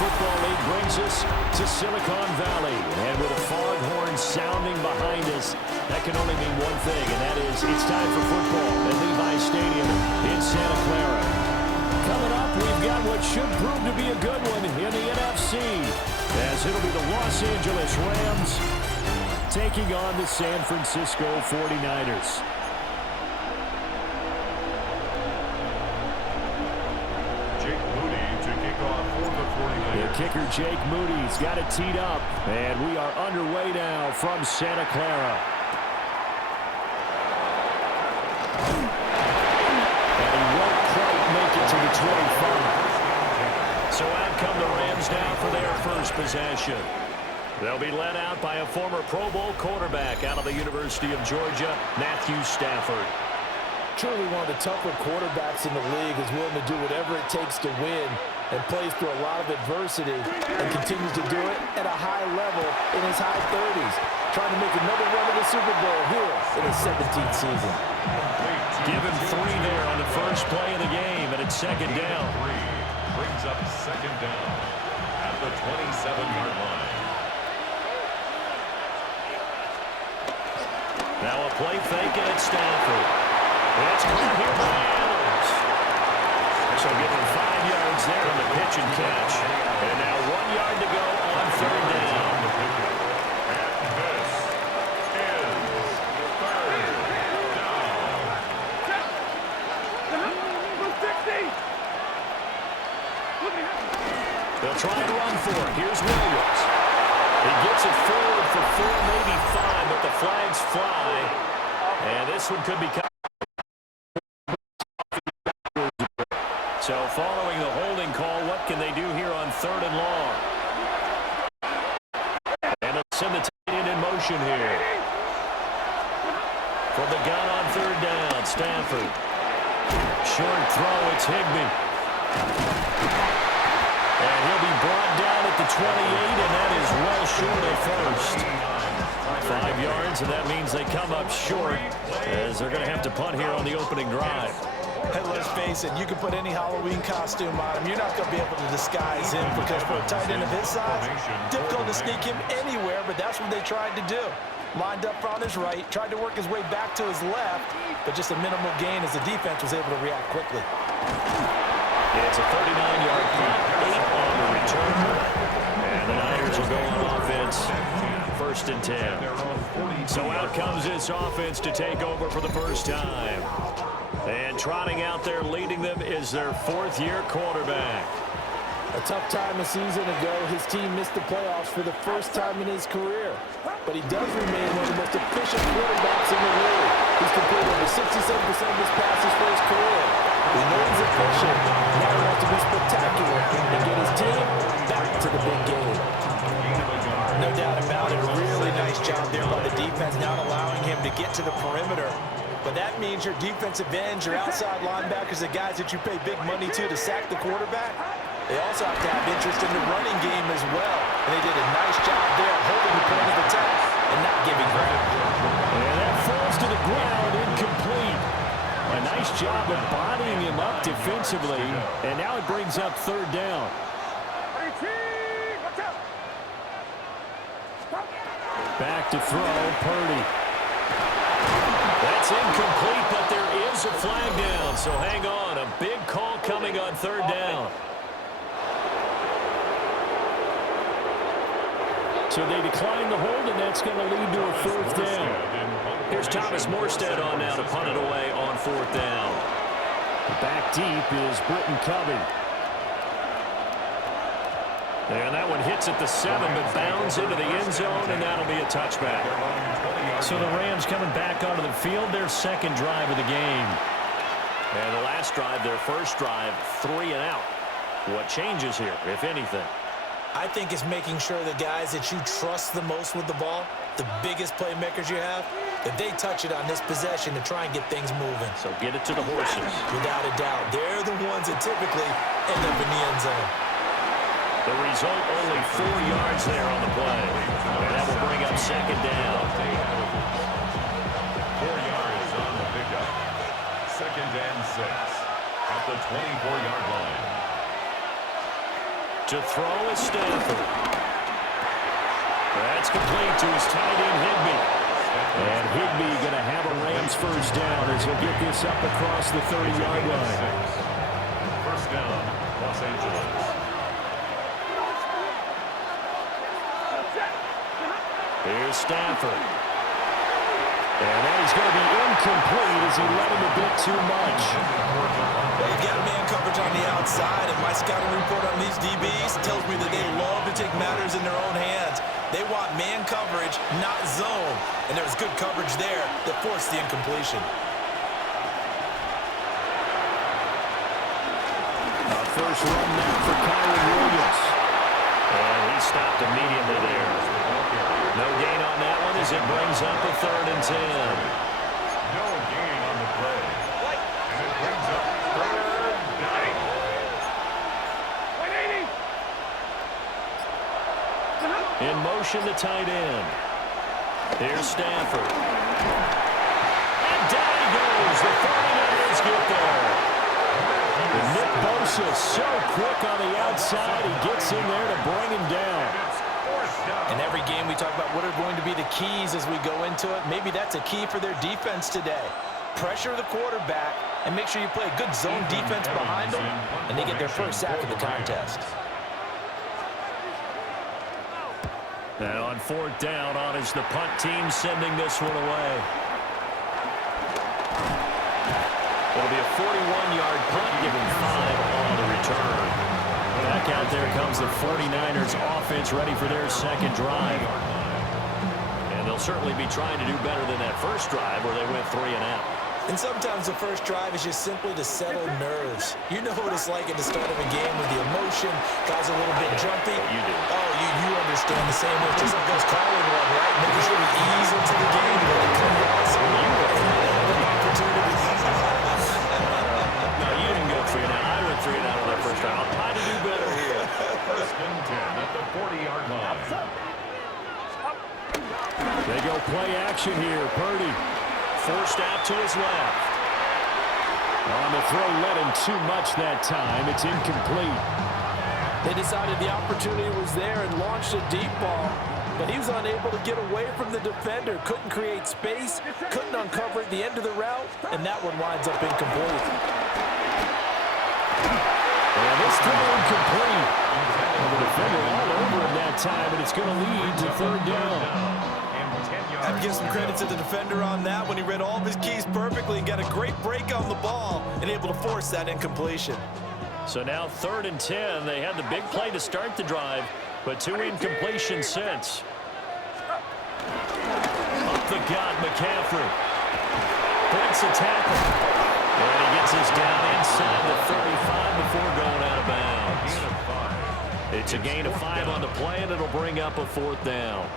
Football League brings us to Silicon Valley. And with a foghorn sounding behind us, that can only mean one thing, and that is it's time for football at Levi's Stadium in Santa Clara. Coming up, we've got what should prove to be a good one in the NFC, as it'll be the Los Angeles Rams taking on the San Francisco 49ers. The kicker, Jake Moody's got it teed up, and we are underway now from Santa Clara. And he won't quite make it to the 25. So out come the Rams now for their first possession. They'll be led out by a former Pro Bowl quarterback out of the University of Georgia, Matthew Stafford. Truly one of the tougher quarterbacks in the league, is willing to do whatever it takes to win and plays through a lot of adversity and continues to do it at a high level in his high 30s, trying to make another run of the Super Bowl here in his 17th season. Given 3 there on the first play of the game, and it's second down. Brings up second down at the 27-yard line. Now a play fake, and it's Stafford. It's caught here by Adams. So give him 5 yards there on the pitch and catch. And now 1 yard to go on third down. And this is third down. They'll try to run for it. Here's Williams. He gets it forward for 4, maybe 5, but the flags fly. And this one could be cut. So following the holding call, what can they do here on third and long? And they'll send the tight end in motion here. From the gun on third down, Stafford. Short throw, it's Higbee. And he'll be brought down at the 28, and that is well short of first. 5 yards, and that means they come up short, as they're going to have to punt here on the opening drive. Hey, let's face it, you can put any Halloween costume on him. You're not going to be able to disguise him, because for a tight end of his size, difficult to sneak him anywhere, but that's what they tried to do. Lined up on his right, tried to work his way back to his left, but just a minimal gain as the defense was able to react quickly. It's a 39-yard punt, 8 on the return, and the Niners will go on offense, first and 10. So out comes this offense to take over for the first time. And trotting out there leading them is their 4th-year quarterback. A tough time a season ago, his team missed the playoffs for the first time in his career. But he does remain one of the most efficient quarterbacks in the league. He's completed over 67% of his passes for his career. We know he's efficient. Now he wants to be spectacular and get his team back to the big game. No doubt about it. A really nice job there by the defense, not allowing him to get to the perimeter. But that means your defensive ends, your outside linebackers, the guys that you pay big money to sack the quarterback, they also have to have interest in the running game as well. And they did a nice job there holding the point of attack and not giving ground. And that falls to the ground, incomplete. A nice job of bodying him up defensively. And now it brings up third down. Back to throw, Purdy. That's incomplete, but there is a flag down. So hang on, a big call coming on third down. So they decline the hold, and that's going to lead to a 4th down. Here's Thomas Morstead on now to punt it away on 4th down. Back deep is Britton Covey. And that one hits at the 7, but bounds into the end zone, and that'll be a touchback. So the Rams coming back onto the field, their second drive of the game. And the last drive, their first drive, 3 and out. What changes here, if anything? I think it's making sure the guys that you trust the most with the ball, the biggest playmakers you have, that they touch it on this possession to try and get things moving. So get it to the horses. Without a doubt. They're the ones that typically end up in the end zone. The result, only 4 yards there on the play. And that will bring up second down. 4 yards on the pickup. Second and 6 at the 24-yard line. To throw is Stanford. That's complete to his tight end, Higbee. And Higbee going to have a Rams first down as he'll get this up across the 30-yard line. First down, Los Angeles. Here's Stanford. And that is going to be incomplete as he let him a bit too much. They've got man coverage on the outside, and my scouting report on these DBs tells me that they love to take matters in their own hands. They want man coverage, not zone. And there was good coverage there that forced the incompletion. A first run now for Kyron Williams. And he stopped immediately there. No gain on that one as it brings up a 3rd and 10. No gain on the play. And it brings up 3rd down. In motion, the tight end. Here's Stanford. And down he goes. The 49ers get there. And Nick Bosa so quick on the outside. He gets in there to bring him down. In every game we talk about what are going to be the keys as we go into it. Maybe that's a key for their defense today. Pressure the quarterback and make sure you play a good zone defense behind them, and they get their first sack of the contest. And on 4th down, on is the punt team sending this one away. It'll be a 41-yard punt, giving 5 on the return. Back out there comes the 49ers offense ready for their second drive. And they'll certainly be trying to do better than that first drive where they went 3 and out. And sometimes the first drive is just simply to settle nerves. You know what it's like at the start of a game with the emotion. Guys are a little bit jumpy. You do. Oh, you understand the same way. Just like us calling one, right? Making sure we ease into the game. When it comes to us, we have an opportunity. No, you didn't go 3 and out. I went 3 and out on that first drive. I'll try to do better here. First and 10 at the 40-yard line. They go play action here. Purdy forced out to his left. On the throw, let him too much that time. It's incomplete. They decided the opportunity was there and launched a deep ball, but he was unable to get away from the defender. Couldn't create space, couldn't uncover at the end of the route, and that one winds up incomplete. And this throw incomplete. And the defender all over him that time, and it's going to lead to 3rd down. I have to give some credit to the defender on that when he read all of his keys perfectly and got a great break on the ball and able to force that incompletion. So now 3rd and 10. They had the big play to start the drive, but 2 incompletions since. Up the gut, McCaffrey. Breaks a tackle. And he gets us down inside the 35 before going out of bounds. It's a gain of 5 on the play, and it'll bring up a 4th down.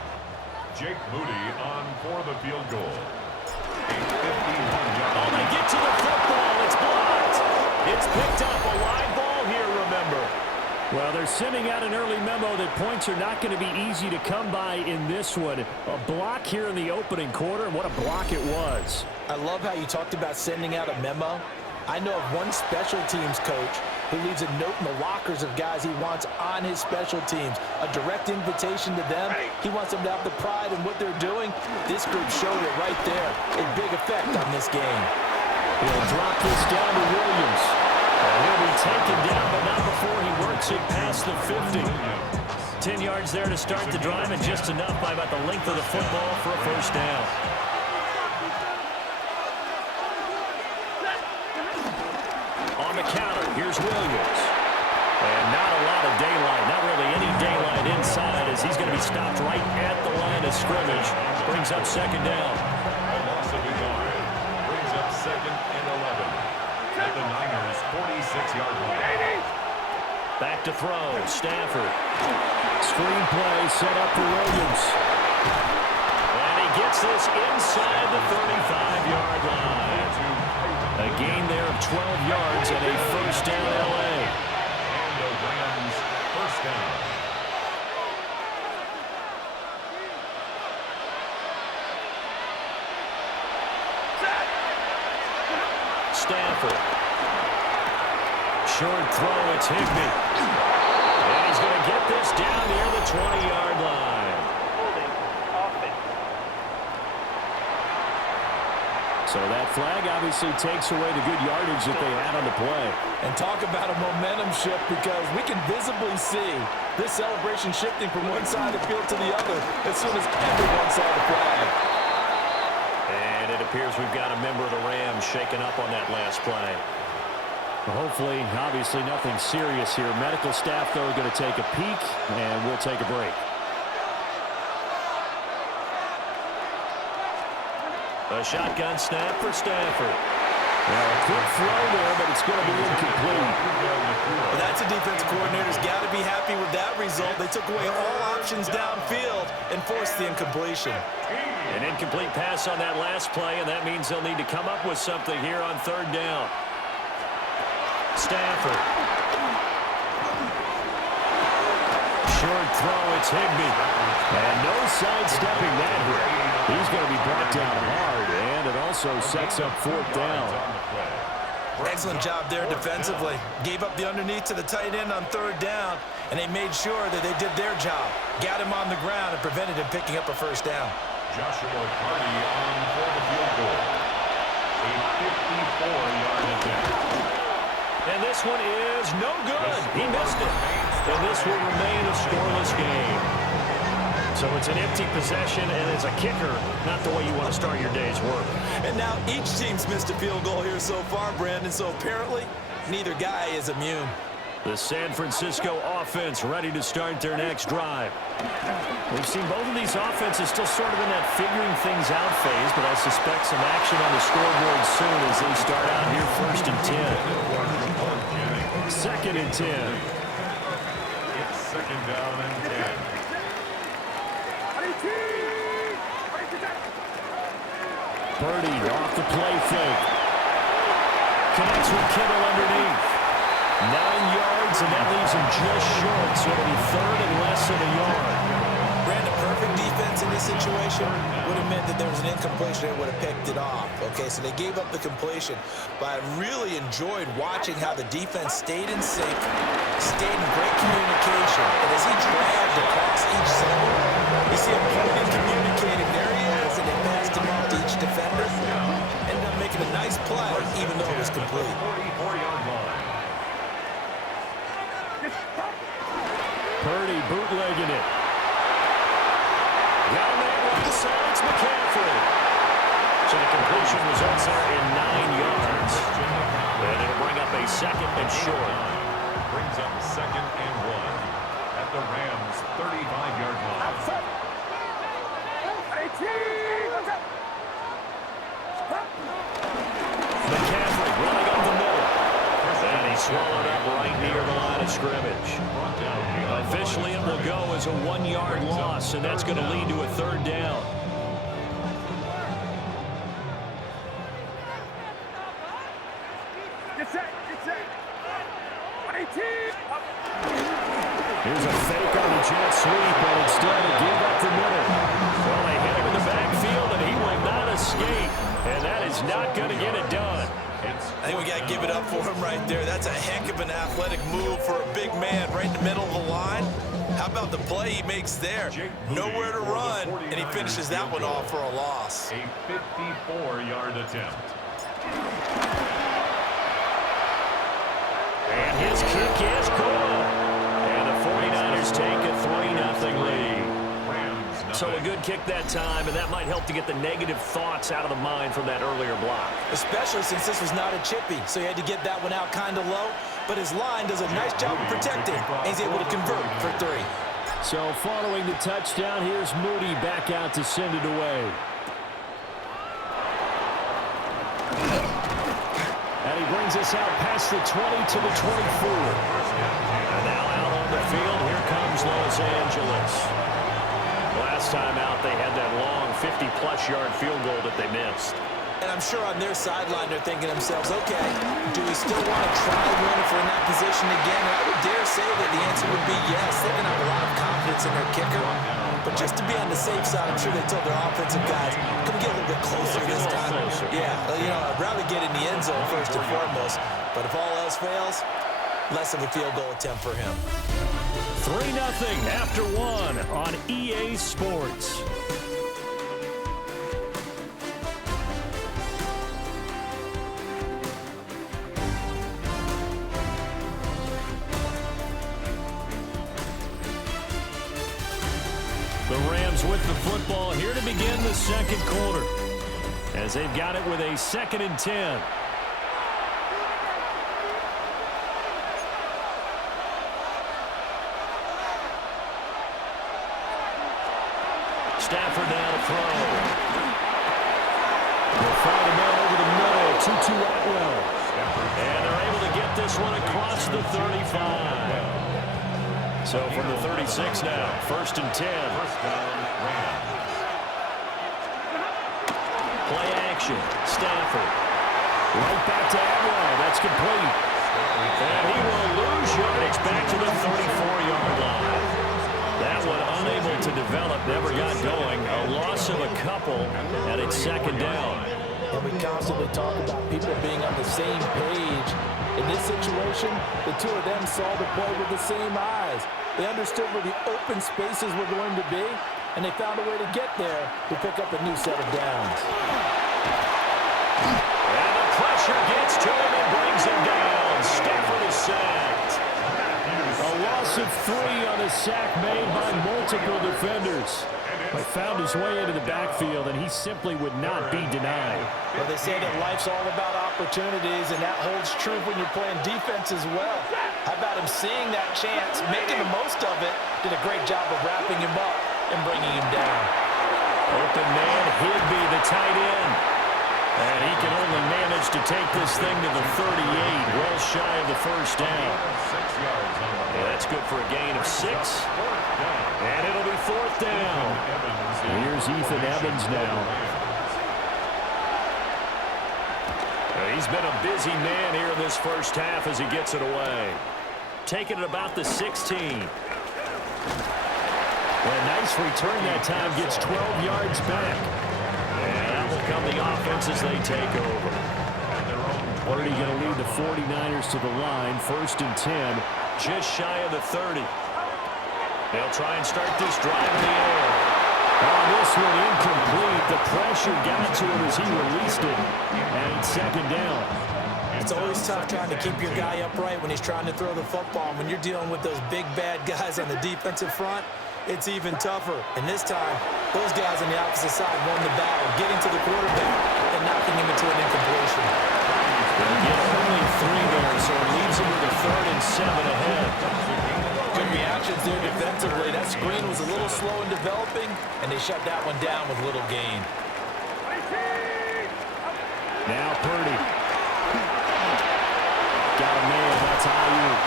Jake Moody on for the field goal. A 51-yard. Oh, they get to the football. It's blocked. It's picked up. A live ball here, remember. Well, they're sending out an early memo that points are not going to be easy to come by in this one. A block here in the opening quarter, and what a block it was. I love how you talked about sending out a memo. I know of one special teams coach who leaves a note in the lockers of guys he wants on his special teams. A direct invitation to them. He wants them to have the pride in what they're doing. This group showed it right there. A big effect on this game. He'll drop this down to Williams. And he'll be taken down, but not before he works it past the 50. 10 yards there to start the drive, and just enough by about the length of the football for a first down. On the counter, here's Williams. And not a lot of daylight, not really any daylight inside as he's going to be stopped right at the line of scrimmage. Brings up 2nd down. A loss of 11. Brings up 2nd and 11. At the Niners' 46-yard line. Back to throw, Stafford. Screen play set up for Williams. And he gets this inside the 35-yard line. A gain there of 12 yards and a first down L.A. And the Rams first down. Stafford. Short throw, it's Higbee. And he's going So that flag obviously takes away the good yardage that they had on the play. And talk about a momentum shift, because we can visibly see this celebration shifting from one side of the field to the other as soon as everyone saw the flag. And it appears we've got a member of the Rams shaken up on that last play. Hopefully, obviously nothing serious here. Medical staff, though, are going to take a peek, and we'll take a break. A shotgun snap for Stafford. Well, a quick throw there, but it's going to be incomplete. Well, that's a defense coordinator's got to be happy with that result. They took away all options downfield and forced the incompletion. An incomplete pass on that last play, and that means they'll need to come up with something here on third down. Stafford. Short throw, it's Higbee. And no sidestepping that here. He's going to be brought down hard, and it also sets up fourth down. Excellent job there defensively. Gave up the underneath to the tight end on third down, and they made sure that they did their job. Got him on the ground and prevented him picking up a first down. Joshua Carty on for the field goal. A 54-yard attempt. And this one is no good. He missed it. And this will remain a scoreless game. So it's an empty possession, and as a kicker, not the way you want to start your day's work. And now each team's missed a field goal here so far, Brandon, so apparently neither guy is immune. The San Francisco offense ready to start their next drive. We've seen both of these offenses still sort of in that figuring things out phase, but I suspect some action on the scoreboard soon as they start out here first and 10. Second and 10. It's second down and 10. Purdy off the play fake. Connects with Kittle underneath. 9 yards, and that leaves him just short, so it'll be third and less than a yard. Brandon, perfect defense in this situation would have meant that there was an incompletion that would have picked it off. Okay, so they gave up the completion, but I really enjoyed watching how the defense stayed in sync, stayed in great communication, and as he dragged across each zone, you see him pointing, communicating. There he is, and they passed him off to each defender. Ended up making a nice play, even though it was complete. 44-yard line. Purdy bootlegging it. Got him there right side. It's McCaffrey. So the completion results there in 9 yards. And it'll bring up a second and short. Brings up second and 1 at the Rams' 35-yard line. McCaffrey running up the middle. And he swallowed up right near the line of scrimmage. Officially, it will go as a 1-yard loss, and that's going to lead to a third down. Here's a fake on the jet sweep, but instead to give up the middle. Well, they hit him in the backfield, and he will not escape. And that is not going to get it done. I think we got to give it up for him right there. That's a heck of an athletic move for a big man right in the middle of the line. How about the play he makes there? Nowhere to run, and he finishes that one off for a loss. A 54-yard attempt. And his kick is good. And the 49ers take a 3-0 lead. So a good kick that time, and that might help to get the negative thoughts out of the mind from that earlier block. Especially since this was not a chippy, so he had to get that one out kind of low. But his line does a nice job of protecting, and he's able to convert for 3. So following the touchdown, here's Moody back out to send it away. And he brings us out past the 20 to the 24. And now out on the field, here comes Los Angeles. Last time out, they had that long 50-plus yard field goal that they missed. And I'm sure on their sideline they're thinking to themselves, okay, do we still want to try one if we're in that position again? And I would dare say that the answer would be yes. They're going to have a lot of confidence in their kicker. But just to be on the safe side, I'm sure they told their offensive guys, come get a little bit closer this time. Yeah, you know, I'd rather get in the end zone first and foremost. But if all else fails, less of a field goal attempt for him. 3-0 after 1 on EA Sports. The Rams with the football here to begin the second quarter, as they've got it with a 2nd and 10. Stafford now to throw. They'll find a man over the middle. 2-2 Atwell. And they're able to get this one across the 35. So from the 36 now, 1st and 10. Play action. Stafford. Right back to Atwell. That's complete. And he will lose yardage back to the 34-yard line. That one unable to develop, never got going. A loss of a couple, and it's 2nd down. And we constantly talk about people being on the same page. In this situation, the two of them saw the play with the same eyes. They understood where the open spaces were going to be, and they found a way to get there to pick up a new set of downs. And the pressure gets to him and brings him down. Stafford is sacked. A loss of 3 on a sack made by multiple defenders. But found his way into the backfield, and he simply would not be denied. Well, they say that life's all about opportunities, and that holds true when you're playing defense as well. How about him seeing that chance, making the most of it, did a great job of wrapping him up and bringing him down. Open man, Higbee, the tight end. And he can only manage to take this thing to the 38, well shy of the 1st down. Yeah, that's good for a gain of 6. And it'll be 4th down. Here's Ethan Evans now. He's been a busy man here in this first half as he gets it away. Taking it about the 16. A nice return that time, gets 12 yards back. And that will come the offense as they take over. Purdy going to lead the 49ers to the line, 1st and 10, just shy of the 30. They'll try and start this drive in the air. Oh, this one incomplete. The pressure got to him as he released it. And it's 2nd down. It's always tough trying to keep your guy upright when he's trying to throw the football. When you're dealing with those big, bad guys on the defensive front, it's even tougher. And this time, those guys on the opposite side won the battle, getting to the quarterback and knocking him into an incompletion. They'll get only 3 there, so it leaves him with a 3rd and 7 ahead. Good reactions there defensively. That screen was a little slow in developing, and they shut that one down with little gain. Now Purdy. Got a man, that's Ayuk.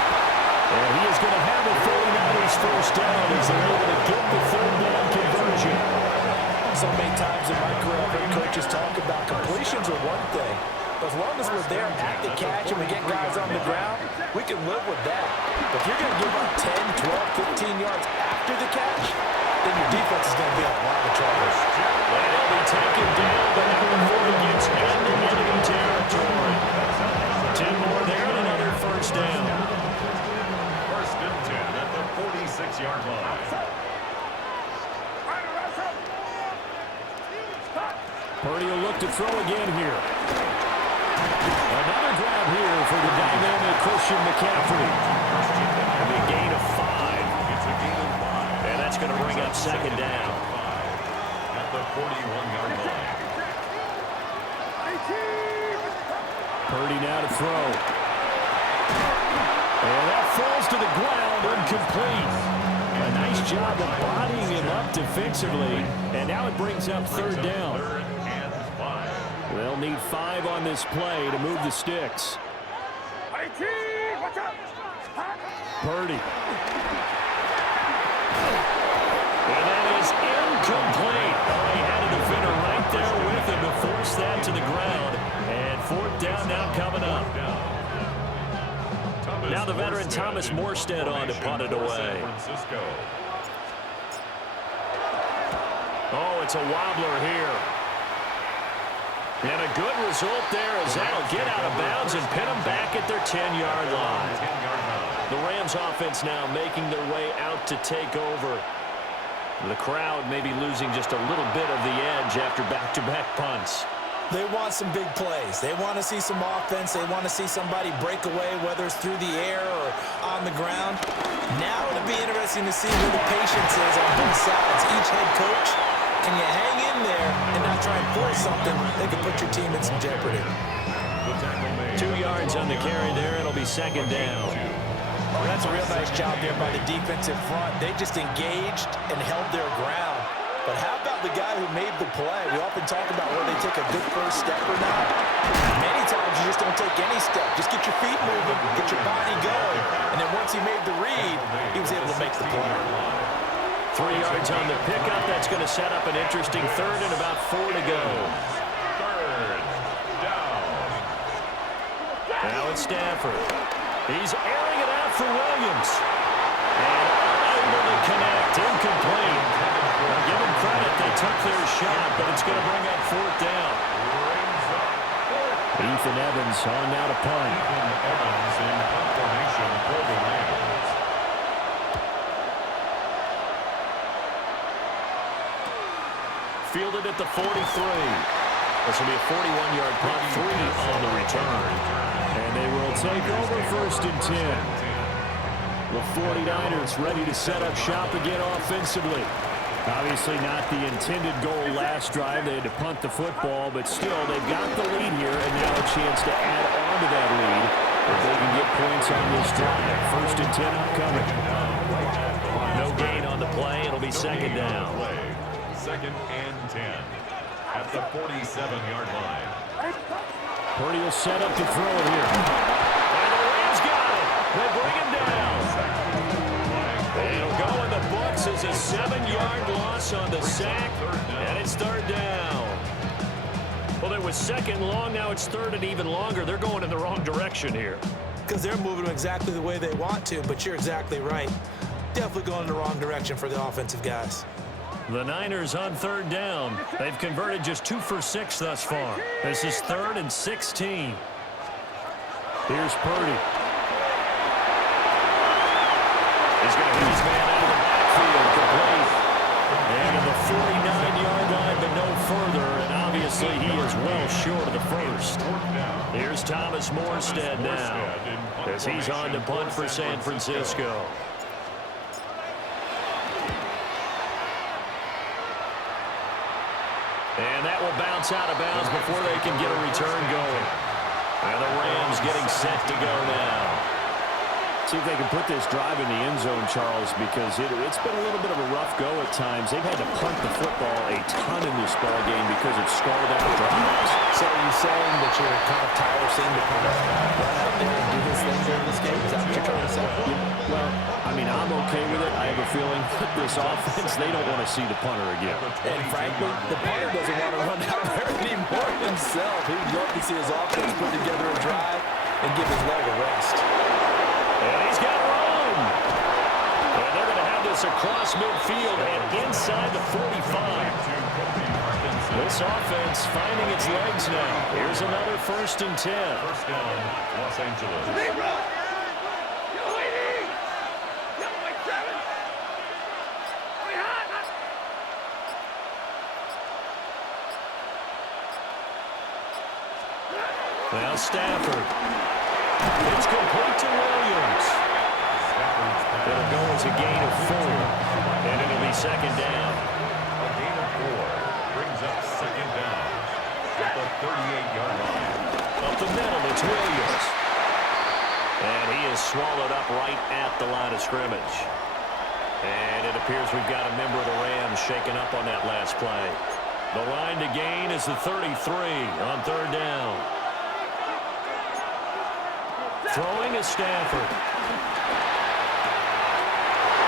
And he is going to have the 49ers 1st down as they're able to get the 3rd down conversion. So many times in my career, I've heard coaches talk about completions are one thing. But as long as we're there at the catch and we get guys on the ground, we can live with that. But if you're going to give up 10, 12, 15 yards after the catch, then your defense is going to be in a lot of trouble. And he'll be taken down, but now before he gets into enemy territory. 10 more there and another 1st down. 1st and 10 at the 46-yard line. Purdy will look to throw again here. Another grab here for the dynamic Christian McCaffrey. A big gain of 5. It's a gain of 5. And that's going to bring up 2nd down. At the 41-yard line. Purdy now to throw. And that falls to the ground, incomplete. A nice job of bodying him up defensively. And now it brings up 3rd down. 3rd and 5. They'll need 5 on this play to move the sticks. Purdy. And that is incomplete. Oh, he had a defender right there with him to force that to the ground. And 4th down now coming up. Now the veteran Thomas Morstead on to punt it away. Oh, it's a wobbler here. And a good result there as that'll get out of bounds and pin them back at their 10-yard line. The Rams offense now making their way out to take over. The crowd may be losing just a little bit of the edge after back-to-back punts. They want some big plays. They want to see some offense. They want to see somebody break away, whether it's through the air or on the ground. Now it'll be interesting to see where the patience is on both sides. Each head coach, can you hang in there and not try and force something that could put your team in some jeopardy? 2 yards on the carry there. It'll be second down. Well, that's a real nice job there by the defensive front. They just engaged and held their ground. But how about the guy who made the play? We often talk about whether they take a good first step or not. Many times you just don't take any step. Just get your feet moving, get your body going. And then once he made the read, he was able to make the play. 3 yards on the pickup. That's going to set up an interesting third and about 4 to go. Third down. Now it's Stafford. He's airing it out for Williams. And unable to connect. Incomplete. Now give them credit. They took their shot, but it's going to bring up 4th down. Ethan Evans on now to punt. Ethan Evans in punt formation for the Rams. Fielded at the 43. This will be a 41-yard punt, 3 on the return. And they will take over 1st and 10. The 49ers ready to set up shop again offensively. Obviously not the intended goal last drive. They had to punt the football, but still they've got the lead here and now a chance to add on to that lead if they can get points on this drive. 1st and 10 upcoming. No gain on the play. It'll be second down. 2nd and 10 at the 47-yard line. Purdy will set up to throw it here. And the Rams got it. They bring him down. It'll go in the books as a 7-yard loss on the sack, and it's 3rd down. Well, it was 2nd long. Now it's 3rd and even longer. They're going in the wrong direction here. Because they're moving them exactly the way they want to, but you're exactly right. Definitely going in the wrong direction for the offensive guys. The Niners on 3rd down. They've converted just 2 for 6 thus far. This is 3rd and 16. Here's Purdy. He's going to hit his man out of the backfield, complete. And to the 49-yard line, but no further. And obviously he is well short of the first. Here's Thomas Morstead now as he's on to punt for San Francisco. And that will bounce out of bounds before they can get a return going. And the Rams getting set to go now. See if they can put this drive in the end zone, Charles, because it's been a little bit of a rough go at times. They've had to punt the football a ton in this ball game because of stalled out drives. So are you saying that you're kind of tired of seeing the punter run out there and do his thing during this game? Is that what you're trying to say? Yeah, well, I mean, I'm okay with it. I have a feeling that this offense, they don't want to see the punter again. And frankly, the punter doesn't want to run out there anymore himself. He'd love to see his offense put together a drive and give his leg a rest. And he's got room. And they're going to have this across midfield and inside the 45. This offense finding its legs now. Here's another 1st and 10. 1st down, Los Angeles. Now Stafford. It's complete to Williams. It'll go as a gain of 4. And it'll be second down. A gain of 4 brings up second down at the 38-yard line. Up the middle, it's Williams. And he is swallowed up right at the line of scrimmage. And it appears we've got a member of the Rams shaken up on that last play. The line to gain is the 33 on 3rd down. Throwing is Stafford.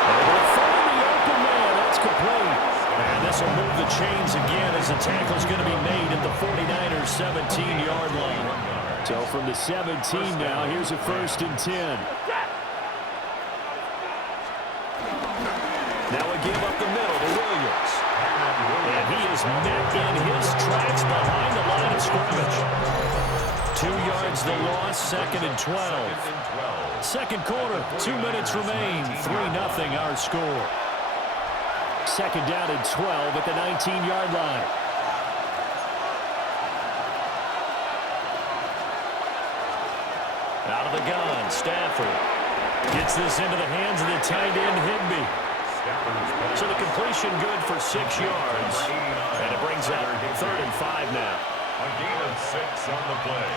And they'll find the open man. That's complete. And this will move the chains again as the tackle's going to be made at the 49ers' 17-yard line. So from the 17 now, here's a 1st and 10. Now a give up the middle to Williams. And he is met in his tracks behind the line of scrimmage. 2 yards the loss, 2nd and 12. Second quarter, 2 minutes remain, 3-0 our score. 2nd down and 12 at the 19-yard line. Out of the gun, Stafford gets this into the hands of the tight end, Higbee. So the completion good for 6 yards, and it brings up 3rd and 5 now. A gain of 6 on the play.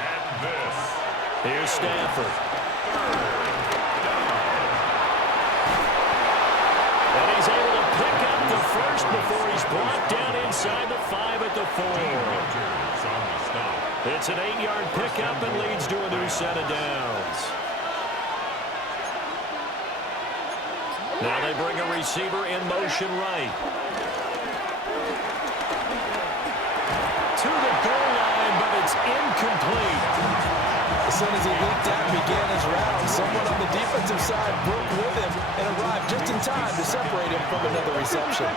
And this. Here's Stafford. And he's able to pick up the first before he's brought down inside the 5 at the 4. It's an 8-yard pickup and leads to a new set of downs. Now they bring a receiver in motion right. To the goal line, but it's incomplete. As soon as he leaped out and began his route, someone on the defensive side broke with him and arrived just in time to separate him from another reception.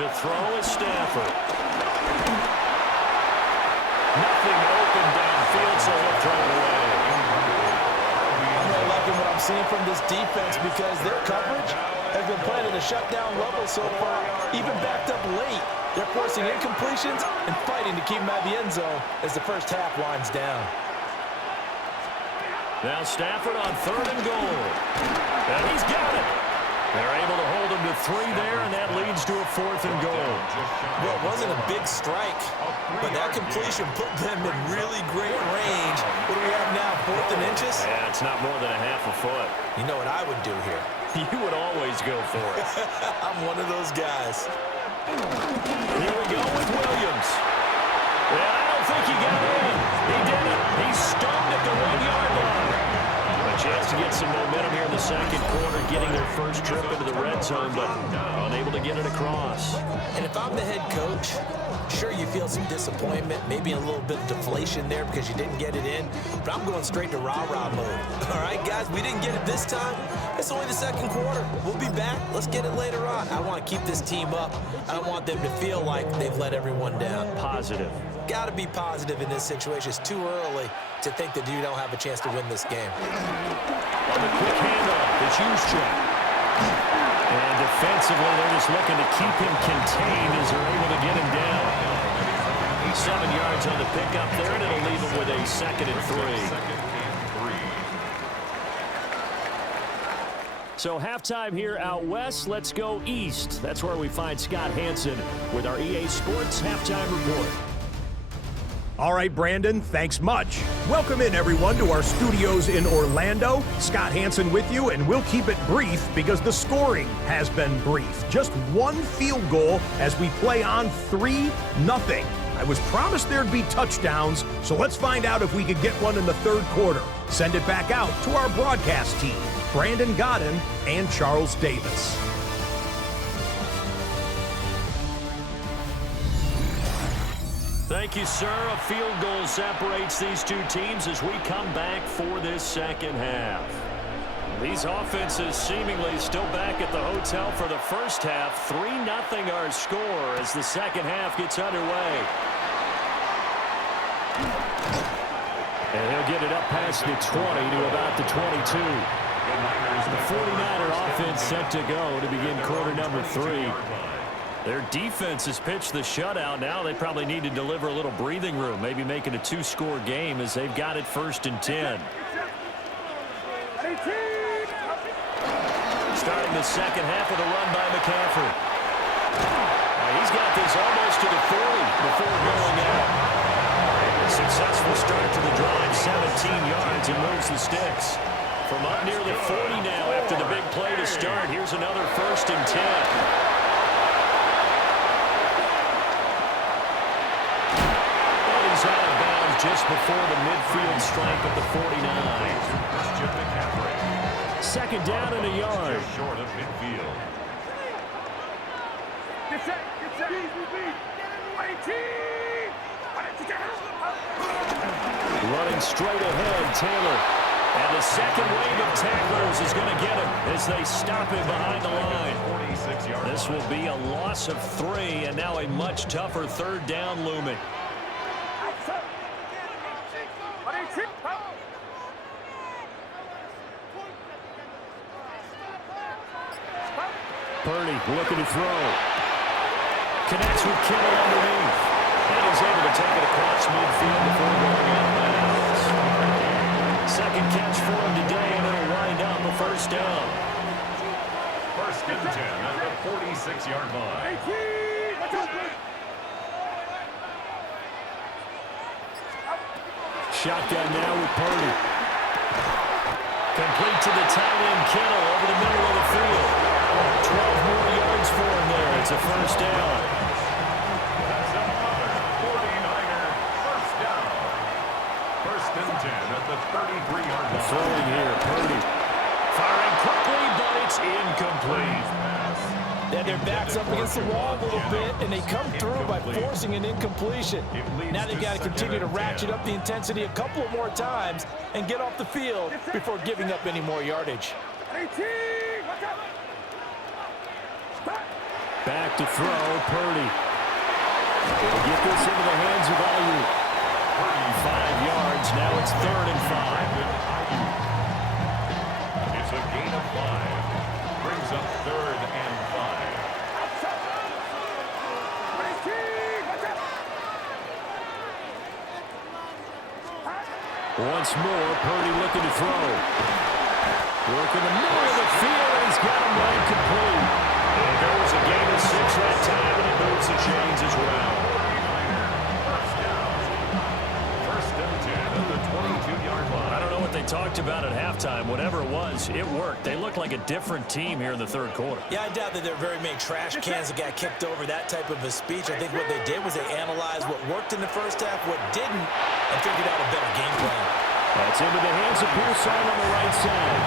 To throw is Stafford. Nothing open downfield, so he'll throw it away. I'm really liking what I'm seeing from this defense because their coverage has been playing at a shutdown level so far, even backed up late. They're forcing incompletions and fighting to keep them out of the end zone as the first half winds down. Now Stafford on 3rd and goal. And he's got it. They're able to hold him to 3 there, and that leads to a 4th and goal. Well, it wasn't a big strike, but that completion put them in really great range. What do we have now, 4th and inches? Yeah, it's not more than a half a foot. You know what I would do here? You would always go for it. I'm one of those guys. Here we go with Williams. Yeah, I don't think he got in. He did it. He's stunned at the 1-yard line. A chance to get some momentum here in the second quarter, getting their first trip into the red zone, but unable to get it across. And if I'm the head coach, sure, you feel some disappointment, maybe a little bit of deflation there because you didn't get it in, but I'm going straight to rah-rah mode. All right, guys, we didn't get it this time. It's only the second quarter. We'll be back. Let's get it later on. I want to keep this team up. I don't want them to feel like they've let everyone down. Positive. Got to be positive in this situation. It's too early to think that you don't have a chance to win this game. On the quick handoff, it's Juszczyk. And defensively, they're just looking to keep him contained as they're able to get him down. 7 yards on the pickup there, and it'll leave him with a 2nd and 3. So halftime here out west. Let's go east. That's where we find Scott Hanson with our EA Sports Halftime Report. All right, Brandon, thanks much. Welcome in, everyone, to our studios in Orlando. Scott Hanson with you, and we'll keep it brief because the scoring has been brief. Just one field goal as we play on 3-0. I was promised there'd be touchdowns, so let's find out if we could get one in the 3rd quarter. Send it back out to our broadcast team, Brandon Godden and Charles Davis. Thank you, sir. A field goal separates these two teams as we come back for this second half. These offenses seemingly still back at the hotel for the first half. 3-0 our score as the second half gets underway. And he'll get it up past the 20 to about the 22. The 49er offense set to go to begin quarter number 3. Their defense has pitched the shutout. Now they probably need to deliver a little breathing room, maybe make it a 2-score game as they've got it 1st and 10. Starting the second half with a run by McCaffrey. He's got this almost to the 40 before going out. Successful start to the drive, 17 yards, and moves the sticks. From up near the 40 now after the big play to start, here's another 1st and 10. He's out of bounds just before the midfield stripe at the 49. Second down and a yard. Just short of midfield. Running straight ahead, Taylor. And the second wave of tacklers is going to get him as they stop him behind the line. This will be a loss of 3, and now a much tougher 3rd down looming. Purdy looking to throw. Connects with Kittle underneath. And he's able to take it across midfield before going out of bounds. Second catch for him today, and it'll wind up a first down. First and 10 at the 46-yard line. Shotgun now with Purdy. Complete to the tight end, Kittle, over the middle of the field. 12 more yards for him there. It's a first down. That's another 49er first down. First and 10 at the 33-yard line. Throwing here, Purdy. Firing quickly, but it's incomplete. Yeah, their back's up against the wall a little bit, and they come through by forcing an incompletion. Now they've got to continue to ratchet up the intensity a couple of more times and get off the field before giving up any more yardage. Back to throw, Purdy. He'll get this into the hands of Ayuk. 5 yards, now it's 3rd and 5. It's a gain of 5. Brings up 3rd and 5. Once more, Purdy looking to throw. Work in the middle of the field, and he's got him right complete. And there was a gain of 6 that time, and it moves the chains as well. First down. First and 10 at the 22-yard line. I don't know what they talked about at halftime. Whatever it was, it worked. They looked like a different team here in the 3rd quarter. Yeah, I doubt that there are very many trash cans that got kicked over that type of a speech. I think what they did was they analyzed what worked in the first half, what didn't, and figured out a better game plan. That's into the hands of Pearson on the right side.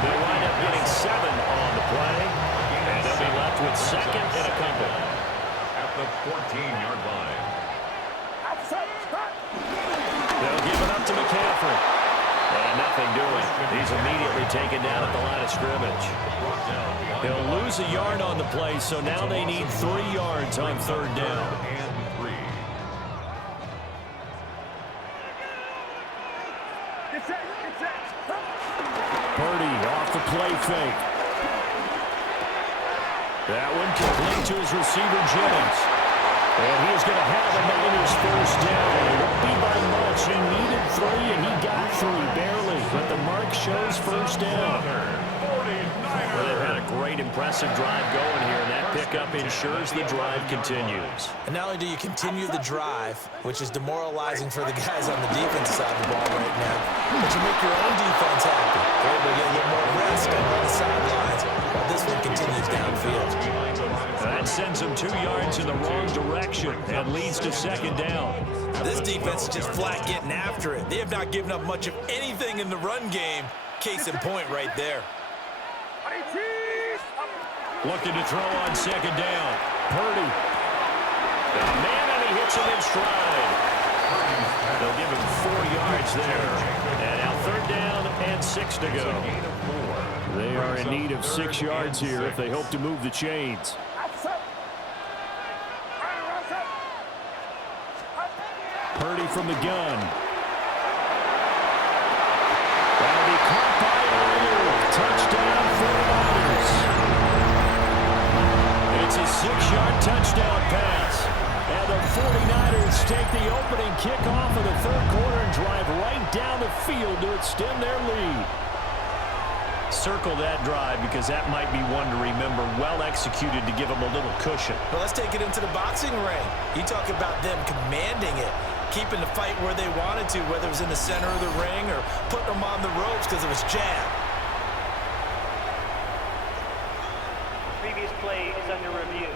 They wind up getting 7 on the play, and they'll be left with 2nd and a couple. At the 14-yard line. They'll give it up to McCaffrey. And nothing doing. He's immediately taken down at the line of scrimmage. They'll lose a yard on the play, so now they need 3 yards on 3rd down. And 3. Purdy off the play fake. That one complete to his receiver, Jennings. And he is going to have the Niners first down. It won't be by much. He needed 3, and he got 3, barely. But the mark shows first down. Well, they've had a great, impressive drive going here, and that pickup ensures the drive continues. And not only do you continue the drive, which is demoralizing for the guys on the defensive side of the ball right now, but you make your own defense happy. They're able to get a little more rest on the sidelines while this one continues downfield. That sends them 2 yards in the wrong direction and leads to 2nd down. This defense is just flat getting after it. They have not given up much of anything in the run game. Case in point right there. Looking to throw on 2nd down. Purdy. The man, and he hits him in stride. They'll give him 4 yards there. And now 3rd down and 6 to go. They are in need of 6 yards here if they hope to move the chains. Purdy from the gun. That'll be caught by Ayuk. Touchdown for the Niners. It's a 6-yard touchdown pass. And the 49ers take the opening kickoff of the 3rd quarter and drive right down the field to extend their lead. Circle that drive because that might be one to remember. Well executed to give them a little cushion. Well, let's take it into the boxing ring. You talk about them commanding it, keeping the fight where they wanted to, whether it was in the center of the ring or putting them on the ropes because of his jab. Previous play is under review.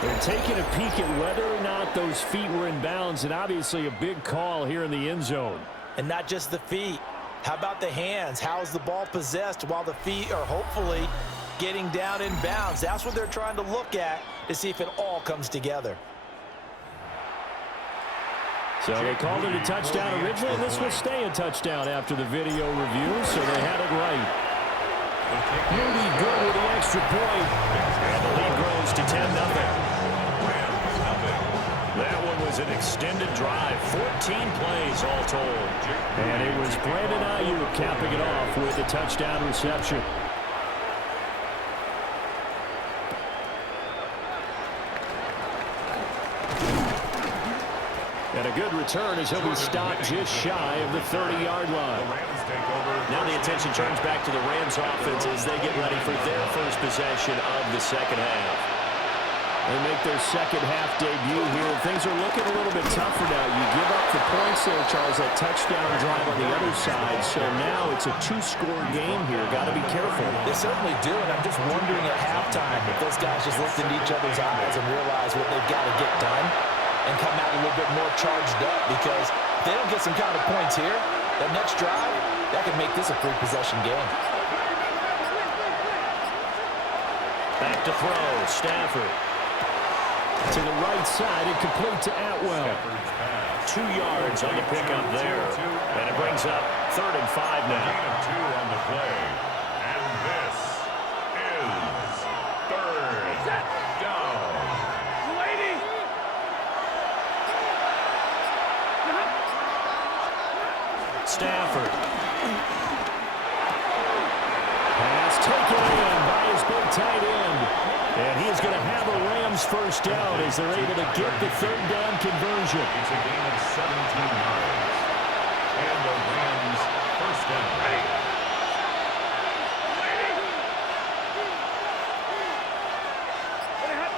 They're taking a peek at whether or not those feet were in bounds, and obviously a big call here in the end zone. And not just the feet. How about the hands? How is the ball possessed while the feet are hopefully getting down in bounds? That's what they're trying to look at to see if it all comes together. So they called it a touchdown originally, and this will stay a touchdown after the video review, so they had it right. Moody good with the extra point, and the lead grows to 10-0. That one was an extended drive, 14 plays all told. And it was Brandon Ayuk capping it off with a touchdown reception. return as he'll be stopped just shy of the 30-yard line. Now the attention turns back to the Rams offense as they get ready for their first possession of the second half. They make their second half debut here. Things are looking a little bit tougher now. You give up the points there, Charles, that touchdown drive on the other side. So now it's a two-score game here. Got to be careful. They certainly do, and I'm just wondering at halftime if those guys just looked into each other's eyes and realized what they've got to get done and come out a little bit more charged up, because if they don't get some kind of points here, that next drive, that could make this a three-possession game. Back to throw, Stafford. To the right side and complete to Atwell. 2 yards on the pickup there. And it brings up 3rd and 5 now. Gain of 2 on the play. And this is 3rd down. Stafford. Pass taken in by his big tight end. And he's going to have a Rams first down as they're able to get the 3rd down conversion. It's a gain of 17 yards. And the Rams first down.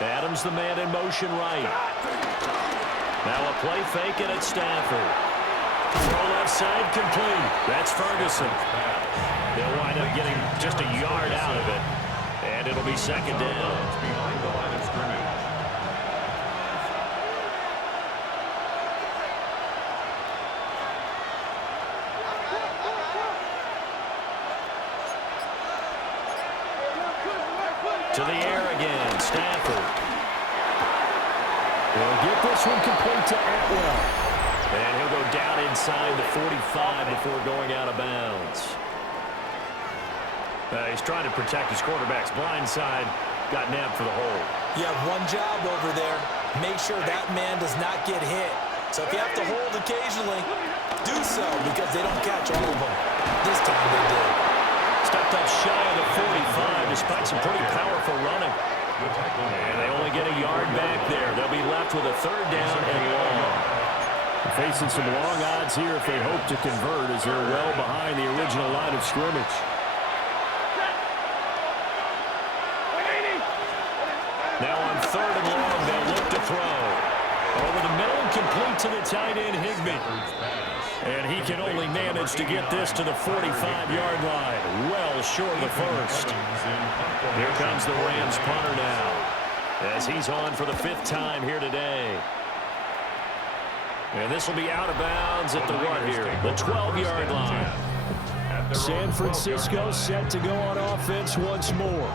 Adams the man in motion right. Now a play fake and it's Stafford. Throw left side complete. That's Ferguson. They'll wind up getting just a yard out of it. And it'll be second down. Behind the line of scrimmage. To the air again, Stafford. They'll get this one complete to Atwell. And he'll go down inside the 45 before going out of bounds. He's trying to protect his quarterback's blind side. Got nabbed for the hole. You have one job over there. Make sure that man does not get hit. So if you have to hold occasionally, do so, because they don't catch all of them. This time they did. Stepped up shy of the 45 despite some pretty powerful running. And they only get a yard back there. They'll be left with a 3rd down and long. Facing some long odds here if they hope to convert, as they're well behind the original line of scrimmage. Now on 3rd and long, they'll look to throw. Over the middle and complete to the tight end, Higbee. And he can only manage to get this to the 45-yard line. Well short of the first. Here comes the Rams punter now, as he's on for the 5th time here today. And this will be out of bounds at the what here? The 12-yard line. San Francisco set to go on offense once more.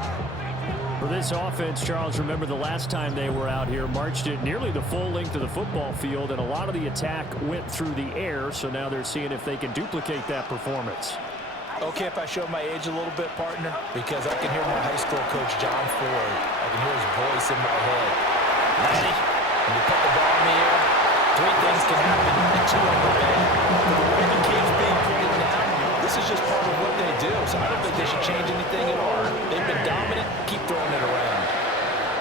For this offense, Charles, remember the last time they were out here, marched it nearly the full length of the football field, and a lot of the attack went through the air, so now they're seeing if they can duplicate that performance. Okay, if I show my age a little bit, partner, because I can hear my high school coach, John Ford. I can hear his voice in my head. Ready? When you put the ball in the air, 3 things can happen, and 2 of them are bad. But the way the game's being played now, this is just part of what they do, so I don't think they should change anything at all. They've been dominant. Keep throwing it around.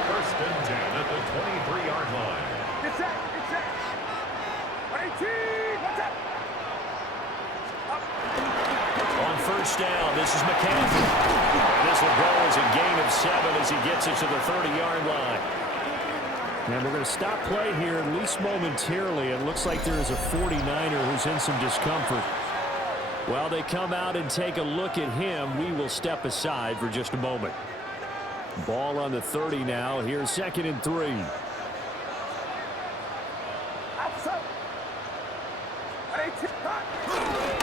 1st and 10 at the 23-yard line. Get set. 18. What's up? On 1st down, this is McCaffrey. And this will go as a gain of 7 as he gets it to the 30-yard line. And we're going to stop play here, at least momentarily. It looks like there is a 49er who's in some discomfort. While they come out and take a look at him, we will step aside for just a moment. Ball on the 30 now. Here's 2nd and 3.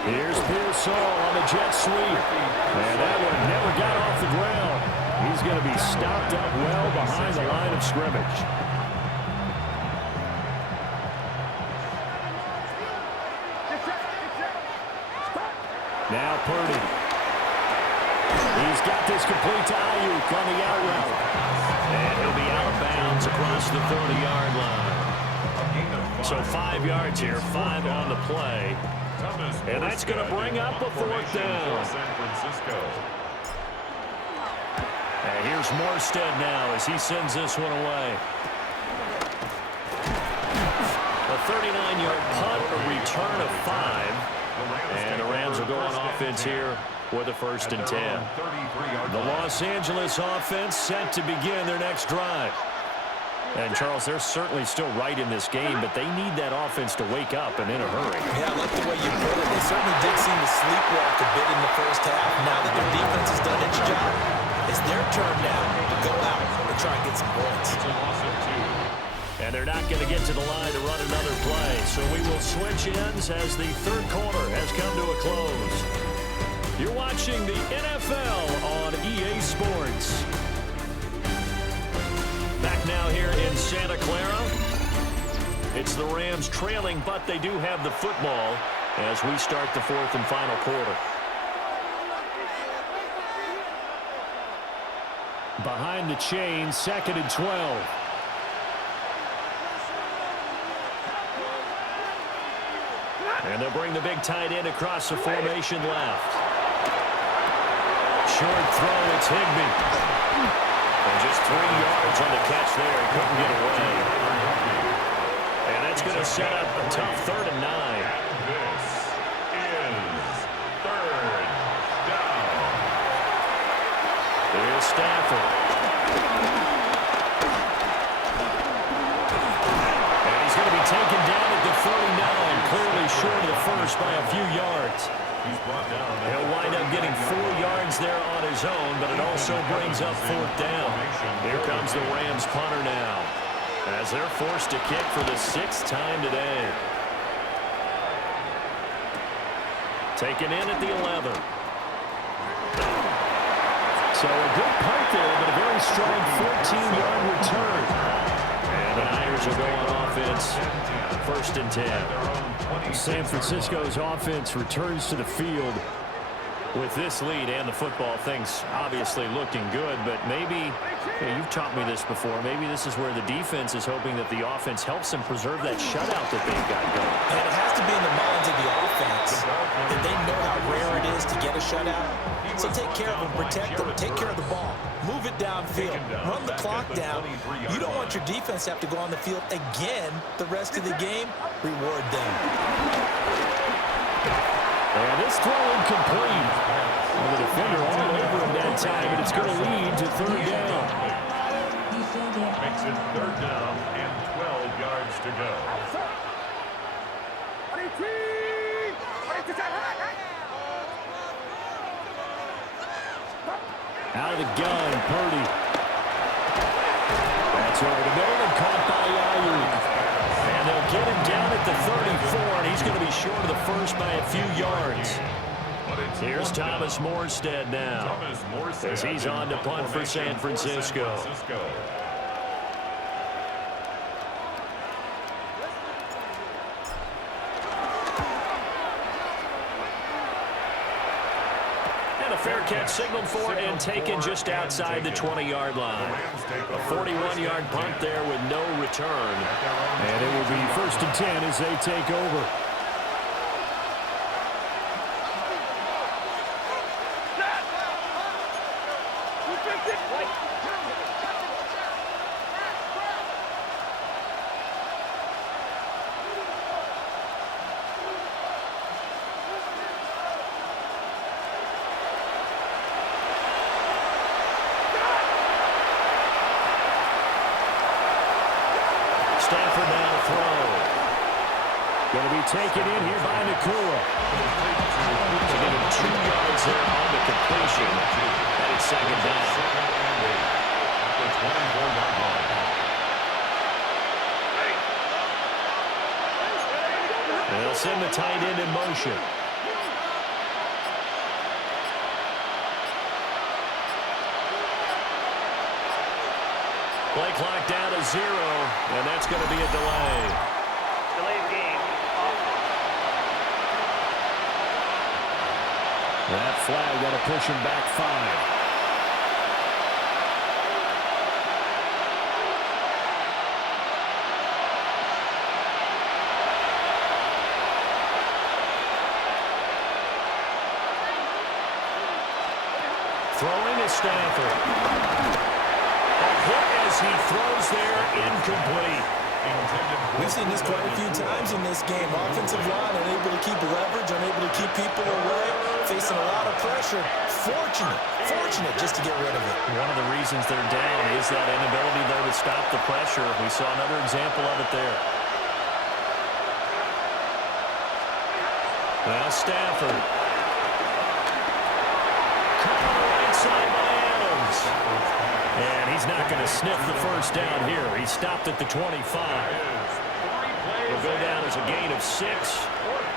Here's Pearsall on the jet sweep. And that one never got off the ground. He's going to be stopped up well behind the line of scrimmage. Now Purdy. He's got this complete to Ayuk on the out route. And he'll be out of bounds across the 30-yard line. So 5 yards here, 5 on the play. And that's going to bring up a 4th down. And here's Morstead now as he sends this one away. A 39-yard punt, a return of 5. And the Rams will go on offense here with a 1st and 10. The Los Angeles offense set to begin their next drive. And, Charles, they're certainly still right in this game, but they need that offense to wake up and in a hurry. Yeah, I like the way you put it. They certainly did seem to sleepwalk a bit in the first half. Now that their defense has done its job, it's their turn now to go out and try and get some points. And they're not going to get to the line to run another play. So we will switch ends as the third quarter has come to a close. You're watching the NFL on EA Sports. Back now here in Santa Clara. It's the Rams trailing, but they do have the football as we start the 4th and final quarter. Behind the chain, 2nd and 12. And they'll bring the big tight end across the formation left. Short throw, it's Higbee. And just 3 yards on the catch there. He couldn't get away. And that's going to set up a tough 3rd and 9. This is 3rd down. Here's Stafford. And he's going to be taken down at the 39, clearly short of the first by a few yards. He'll wind up getting 4 yards there on his own, but it also brings up 4th down. Here comes the Rams punter now, as they're forced to kick for the 6th time today. Taken in at the 11. So a good punt there, but a very strong 14-yard return. And the Niners will go on offense, 1st and 10. San Francisco's offense returns to the field with this lead and the football. Things obviously looking good, but maybe, you've taught me this before, maybe this is where the defense is hoping that the offense helps them preserve that shutout that they've got going. And it has to be in the minds of the offense that they know how rare it is to get a shutout. So take care of them, protect them, take care of the ball. Move it downfield. Run the clock down. You don't want your defense to have to go on the field again the rest of the game. Reward them. And this throw incomplete. Well, the defender all over him that time, but it's going to lead to 3rd down. Makes it 3rd down and 12 yards to go. Out of the gun, Purdy. That's over the middle and caught by Ayuk. And they'll get him down at the 34, and he's going to be short of the first by a few yards. Here's Thomas Morstead now, as he's on to punt for San Francisco. And a fair catch signaled for and taken just outside the 20-yard line. A 41-yard punt there with no return. And it will be 1st and 10 as they take over. Stafford now to throw. Going to be taken in here by Nakua. To give him 2 yards there on the completion. And it's 2nd down. They'll send the tight end in motion. Play clock down to 0, and that's going to be a delay. Delayed game. That flag going to push him back 5. Throwing is Stafford. A hit as he throws there, incomplete. We've seen this quite a few times in this game. Offensive line unable to keep leverage, unable to keep people away, facing a lot of pressure. Fortunate just to get rid of it. One of the reasons they're down is that inability, though, to stop the pressure. We saw another example of it there. Now Stafford. Caught on the right side by Adams. And he's not going to sniff the first down here. He stopped at the 25. Will go down as a gain of 6.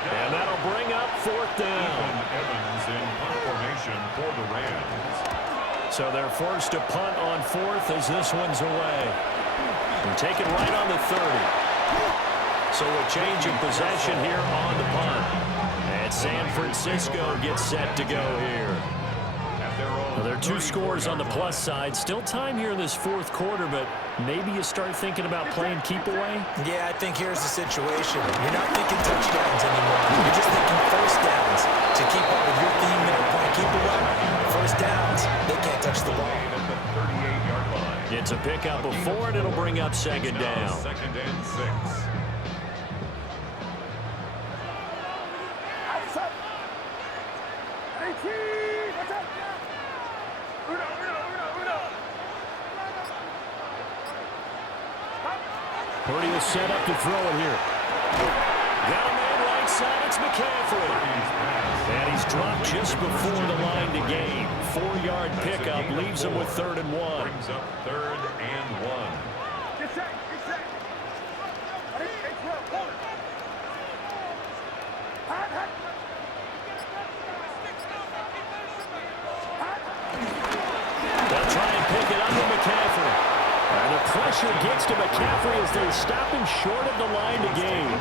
And that'll bring up 4th down. Evans in punt formation for the Rams. So they're forced to punt on 4th as this one's away. And take it right on the 30. So a change of possession here on the punt. And San Francisco gets set to go here. Well, there are 2 scores on the plus side. Still time here in this 4th quarter, but maybe you start thinking about playing keep away? Yeah, I think here's the situation. You're not thinking touchdowns anymore. You're just thinking first downs to keep up with your theme there, playing keep away. First downs, they can't touch the ball. At the 38-yard line. It's a pickup of 4, and it'll bring up 2nd down. 2nd and 6. Purdy will set up to throw it here. Got a man right side. It's McCaffrey. And he's dropped just before the line to gain. 4-yard pickup leaves him with 3rd and 1. Brings up 3rd and 1. They'll try and pick it up to McCaffrey. And the pressure gets to McCaffrey as they stop him short of the line to gain.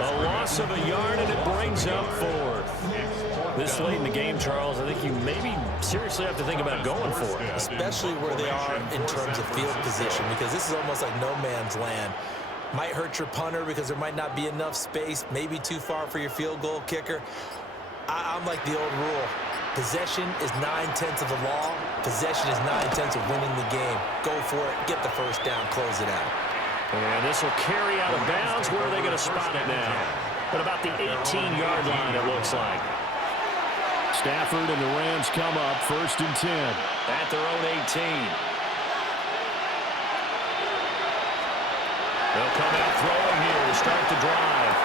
A loss of a yard, and it brings up 4th. This late in the game, Charles, I think you maybe seriously have to think about going for it. Especially where they are in terms of field position, because this is almost like no man's land. Might hurt your punter because there might not be enough space, maybe too far for your field goal kicker. I'm like the old rule. Possession is 9/10 of the law. Possession is 9/10 of winning the game. Go for it. Get the first down. Close it out. And this will carry out of bounds. Where are they going to spot it now? But about the 18-yard line, it looks like. Stafford and the Rams come up 1st and 10 at their own 18. They'll come out throwing here to start the drive.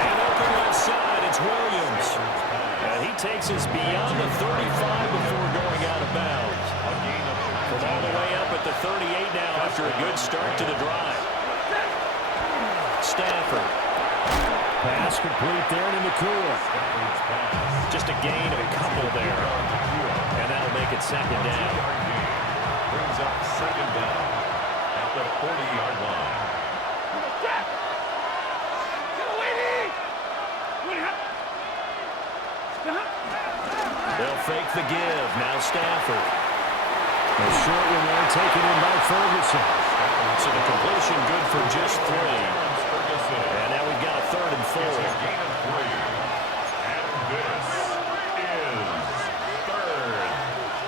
Man open left side. It's Williams. And he takes us beyond the 35 before going out of bounds. From all the way up at the 38 now after a good start to the drive. Stafford. Pass complete there to McCool. Just a gain of a couple there. And that'll make it 2nd down. Brings up 2nd down at the 40-yard line. They'll fake the give. Now Stafford. A short one there taken in by Ferguson. So the completion good for just 3. And now we've got a 3rd and 4. It's a gain of 3. And this is 3rd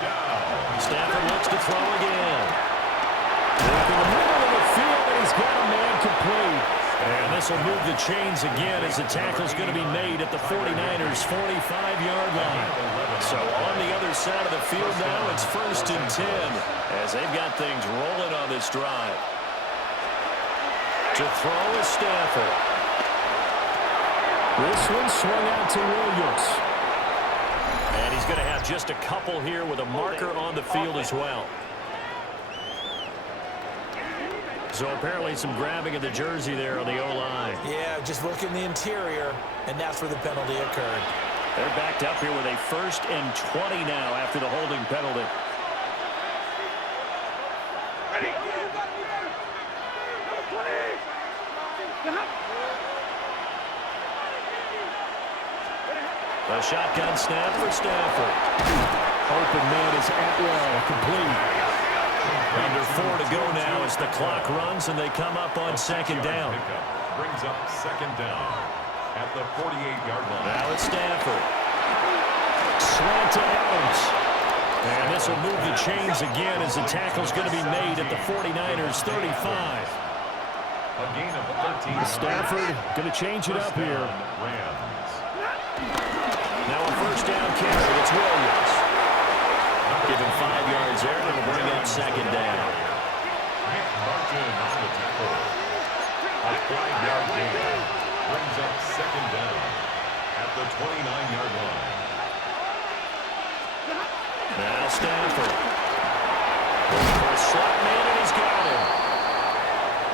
down. Stafford looks to throw again. Look in the middle of the field, and he's got a man complete. And this will move the chains again as the tackle's going to be made at the 49ers' 45-yard line. So on the other side of the field now, it's 1st and 10 as they've got things rolling on this drive. To throw is Stafford. This one swung out to Williams. And he's going to have just a couple here with a marker on the field as well. So apparently some grabbing of the jersey there on the O-line. Yeah, just look in the interior, and that's where the penalty occurred. They're backed up here with a 1st and 20 now after the holding penalty. A shotgun snap for Stafford. Open man is Atwell, complete. Under 4 to go now as the clock runs and they come up on 2nd down. Brings up 2nd down at the 48-yard line. Now it's Stafford. Slant to Adams. And this will move the chains again as the tackle's going to be made at the 49ers' 35. A gain of 13. Stafford going to change it up here. Rams. Now a first down carry. It's Williams. Give him 5 yards there. It'll bring up second down. Martin on the tackle. A 5-yard gain brings up second down at the 29-yard line. Now Stafford. For a slot man, and he's got him.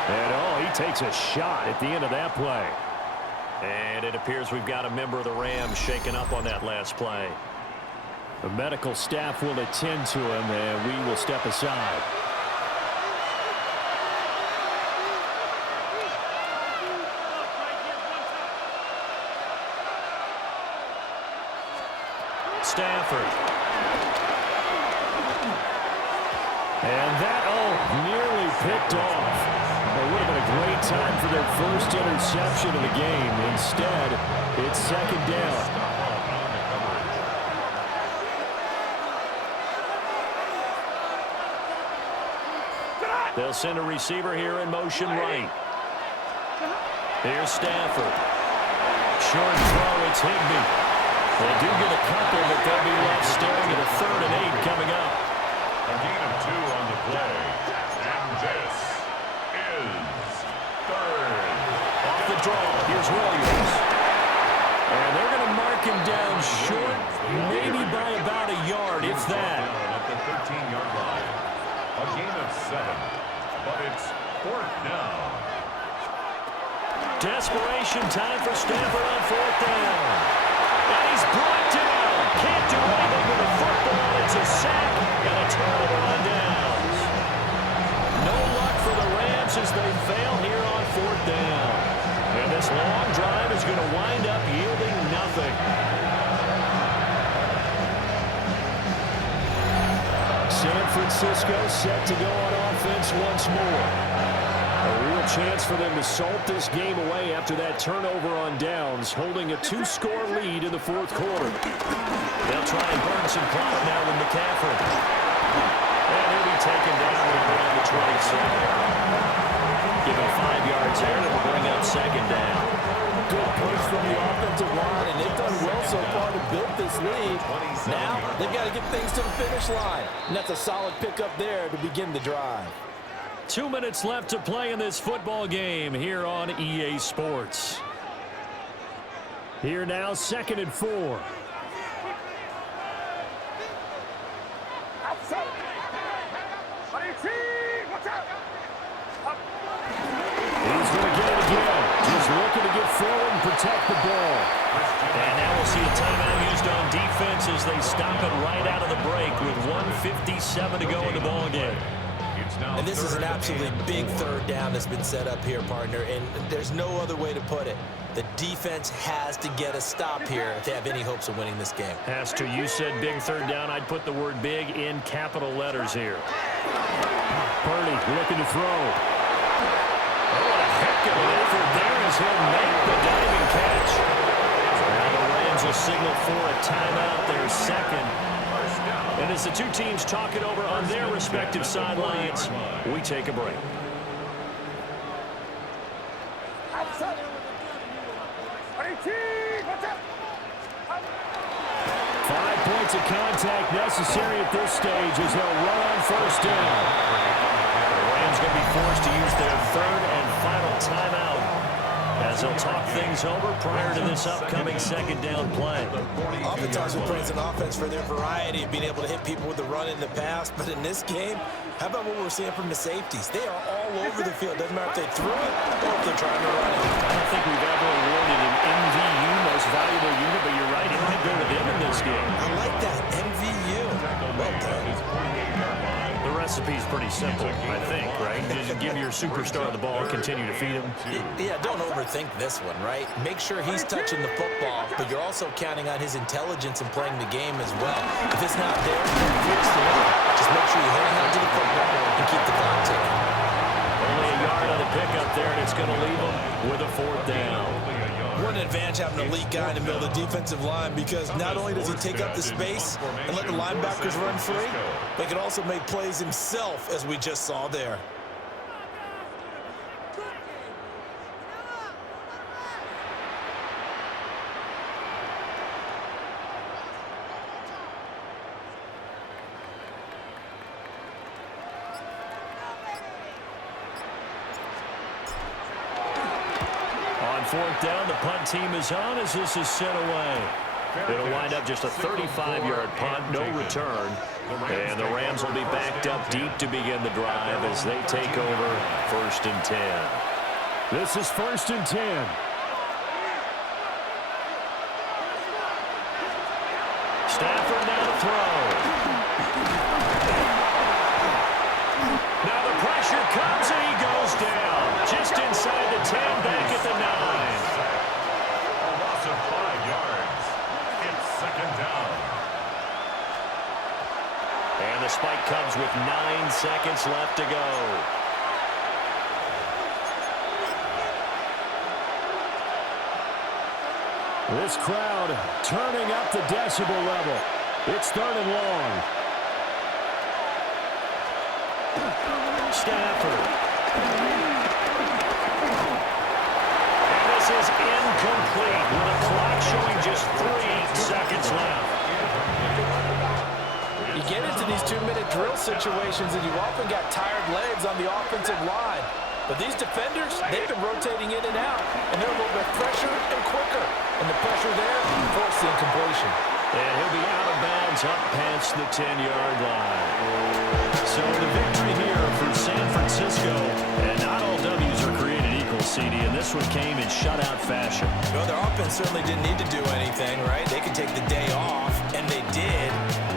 And he takes a shot at the end of that play. And it appears we've got a member of the Rams shaken up on that last play. The medical staff will attend to him, and we will step aside. Stafford. And that, nearly picked off. It would have been a great time for their first interception of the game. Instead, it's second down. They'll send a receiver here in motion right. Here's Stafford. Short throw, it's Higbee. They do get a couple, but they'll be left staring at a 3rd and 8 coming up. A gain of 2 on the play. And this is 3rd. Off the draw, here's Williams. And they're going to mark him down short, maybe by about a yard, if that. At the 13-yard line. A gain of 7, but it's 4th down. Desperation time for Stafford on 4th down. And he's brought down. Can't do anything with the football. It's a sack and a turnover on downs. No luck for the Rams as they fail here on 4th down. And this long drive is going to wind up yielding nothing. San Francisco set to go on offense once more. A real chance for them to salt this game away after that turnover on downs, holding a 2-score lead in the 4th quarter. They'll try and burn some clock now with McCaffrey. And he'll be taken down around the 27. Give him 5 yards there. That'll bring up second down. Good push from the offensive line, and they've done well so far to build this lead. Now, they've got to get things to the finish line. And that's a solid pickup there to begin the drive. 2 minutes left to play in this football game here on EA Sports. Here now, 2nd and 4. He's going to get it again. Just looking to get forward and protect the ball. And now we'll see a timeout used on defense as they stop it right out of the break with 1:57 to go in the ball game. And this is an absolutely big 3rd down that's been set up here, partner, and there's no other way to put it. The defense has to get a stop here if they have any hopes of winning this game. Has to. You said big 3rd down. I'd put the word big in capital letters here. Purdy looking to throw. Oh, what a heck of an effort there as he'll make the diving catch. Now the Rams will signal for a timeout, their second. And as the two teams talk it over on their respective sidelines, we take a break. 5 points of contact necessary at this stage as they'll run on 1st down. The Rams going to be forced to use their 3rd and final timeout as they'll talk things over prior to this upcoming 2nd down play. Oftentimes we praise an offense for their variety of being able to hit people with the run in the pass, but in this game, how about what we're seeing from the safeties? They are all over the field. Doesn't matter if they threw it or if they're trying to run it. I don't think we've ever awarded an MVU, most valuable unit, but you're right, it might go to them in this game. I like that, MVU. Well done. The recipe's pretty simple, I think, right? Just give your superstar the ball, continue to feed him. Yeah, don't overthink this one, right? Make sure he's touching the football, but you're also counting on his intelligence in playing the game as well. If it's not there, you're forced to win. Just make sure you hang on to the football and keep the clock ticking. Only a yard on the pickup there, and it's going to leave him with a 4th down. What an advantage having an elite guy in the middle of the defensive line, because not only does he take up the space and let the linebackers run free, but he can also make plays himself, as we just saw there. fourth down. The punt team is on as this is sent away. It'll wind up just a 35-yard punt, no return. And the Rams will be backed up deep to begin the drive as they take over 1st and 10. This is 1st and 10. Stafford now to throw. Now the pressure comes and he goes down. Just inside the 10, back at the 9. A loss of 5 yards. It's 2nd down. And the spike comes with 9 seconds left to go. This crowd turning up the decibel level. It's 3rd and long. Stafford. And this is incomplete with a clock showing just 3 seconds left. You get into these 2-minute drill situations and you often got tired legs on the offensive line. But these defenders, they've been rotating in and out, and they're a little bit fresher and quicker. And the pressure there forced the incompletion. And he'll be out of bounds up past the 10-yard line. So the victory here for San Francisco. And not all W's are created equal, CD, and this one came in shutout fashion. Well, their offense certainly didn't need to do anything, right? They could take the day off, and they did.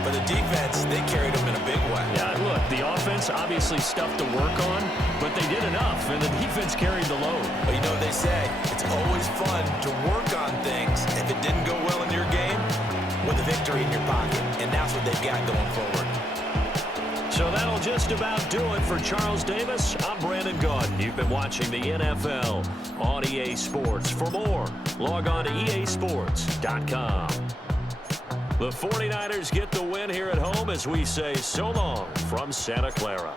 But the defense, they carried them in a big way. Yeah, look, the offense obviously stuff to work on, but they did enough, and the defense carried the load. But you know what they say, it's always fun to work on things if it didn't go well in your game with a victory in your pocket, and that's what they've got going forward. So that'll just about do it for Charles Davis. I'm Brandon Gaudin. You've been watching the NFL on EA Sports. For more, log on to easports.com. The 49ers get the win here at home as we say so long from Santa Clara.